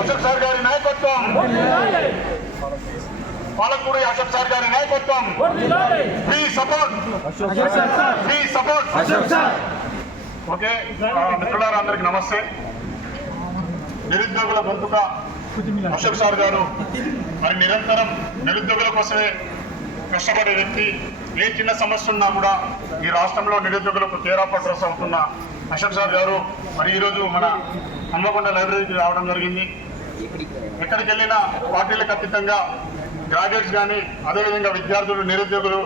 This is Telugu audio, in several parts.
అశోక్ సార్ గారి నాయకత్వం. పాలకూరి అశోక్ సార్ గారి నాయకత్వం. Free support free support okay ఆ, మిత్రులారా అందరికి నమస్తే. నిరుద్యోగుల గొంతుక అశోక్ సార్ గారు మరి నిరంతరం నిరుద్యోగుల కోసమే కష్టపడే వ్యక్తి ఏ చిన్న సమస్య ఉన్నా కూడా ఈ రాష్ట్రంలో నిరుద్యోగులకు తీరాపట్రస్ అవుతున్న అశోక్ సార్ గారు మరి ఈరోజు మన హన్మకొండ లైబ్రరీకి రావడం జరిగింది. ఎక్కడికి వెళ్ళినా పార్టీలకు అతీతంగా గ్రాడ్యుయేట్స్ కానీ అదేవిధంగా విద్యార్థులు నిరుద్యోగులు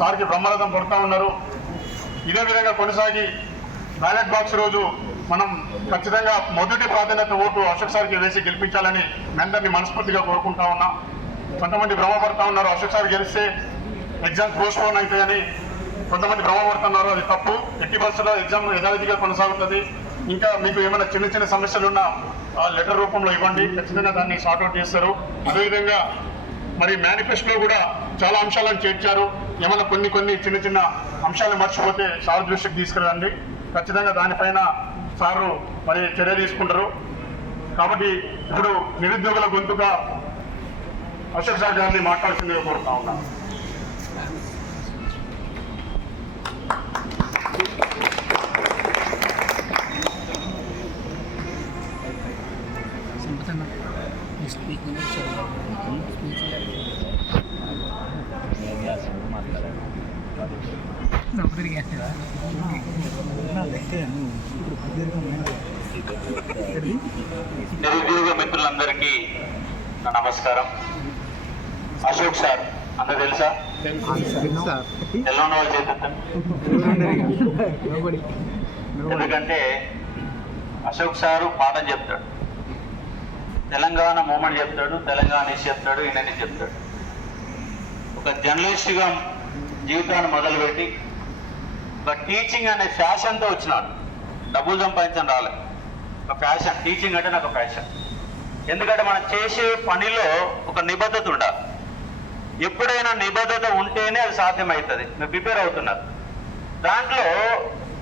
సార్కి బ్రహ్మరథం పడుతూ ఉన్నారు. ఇదే విధంగా కొనసాగి బ్యాలెట్ బాక్స్ రోజు మనం ఖచ్చితంగా మొదటి ప్రాధాన్యత ఓటు అశోక్ సార్కి వేసి గెలిపించాలని మేందరినీ మనస్ఫూర్తిగా కోరుకుంటా ఉన్నాం. కొంతమంది భ్రమపడతా ఉన్నారు. అశోక్ సార్ గెలిస్తే ఎగ్జామ్ పోస్ట్ పోన్ అవుతాయని కొంతమంది భ్రమపడుతున్నారు అది తప్పు. ఎట్టి పరిస్థితుల్లో ఎగ్జామ్ యథావిధిగా కొనసాగుతుంది. ఇంకా మీకు ఏమైనా చిన్న చిన్న సమస్యలు ఉన్నా ఆ లెటర్ రూపంలో ఇవ్వండి. ఖచ్చితంగా దాన్ని షార్ట్అవుట్ చేస్తారు. అదేవిధంగా మరి మేనిఫెస్టోలో కూడా చాలా అంశాలను చేర్చారు. ఏమైనా కొన్ని కొన్ని చిన్న చిన్న అంశాలను మర్చిపోతే సార్ దృష్టికి తీసుకురండి. ఖచ్చితంగా దానిపైన సారు మరి చర్య తీసుకుంటారు. కాబట్టి ఇప్పుడు నిరుద్యోగుల గొంతుగా అశోక్ సార్ గారిని మాట్లాడుతుందిగా కోరుతా ఉన్నాను. నిరుద్యోగ మిత్రులందరికీ నా నమస్కారం. అశోక్ సార్ అందరు తెలుసా? ఎలా ఉన్న వాళ్ళు చేద్దాం ఎందుకంటే అశోక్ సారు పాఠం చెప్తాడు. తెలంగాణ మూమెంట్ చెప్తాడు తెలంగాణ ఇష్యూ చెప్తాడు ఈయనని చెప్తాడు. ఒక జర్నలిస్ట్గా జీవితాన్ని మొదలుపెట్టి ఒక టీచింగ్ అనే ఫ్యాషన్తో వచ్చినాడు. డబ్బులు సంపాదించడం రాలేదు ఒక ఫ్యాషన్ టీచింగ్ అంటే నాకు ఫ్యాషన్. ఎందుకంటే మనం చేసే పనిలో ఒక నిబద్ధత ఉండాలి. ఎప్పుడైనా నిబద్ధత ఉంటేనే అది సాధ్యమవుతుంది. మీరు ప్రిపేర్ అవుతున్నారు. దాంట్లో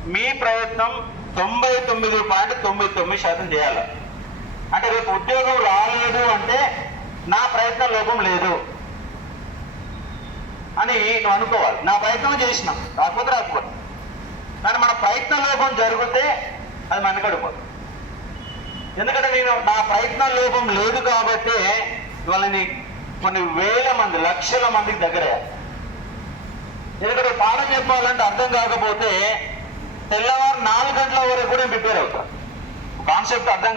మీ ప్రయత్నం తొంభై తొమ్మిది పాయింట్ తొమ్మిది తొమ్మిది శాతం చేయాలి. అంటే రేపు ఉద్యోగం రాలేదు అంటే నా ప్రయత్న లోపం లేదు. అని నువ్వు అనుకోవాలి. నా ప్రయత్నం చేసిన. రాకపోతే రాకపోతే. కానీ మన ప్రయత్న లోపం జరిగితే అది మనకడిపోతుంది ఎందుకంటే నేను నా ప్రయత్న లోపం లేదు కాబట్టి వాళ్ళని కొన్ని వేల మంది లక్షల మందికి దగ్గర ఎందుకంటే పాఠం చెప్పాలంటే అర్థం కాకపోతే తెల్లవారు నాలుగు గంటల వరకు కూడా ప్రిపేర్ అవుతాను కాన్సెప్ట్ అర్థం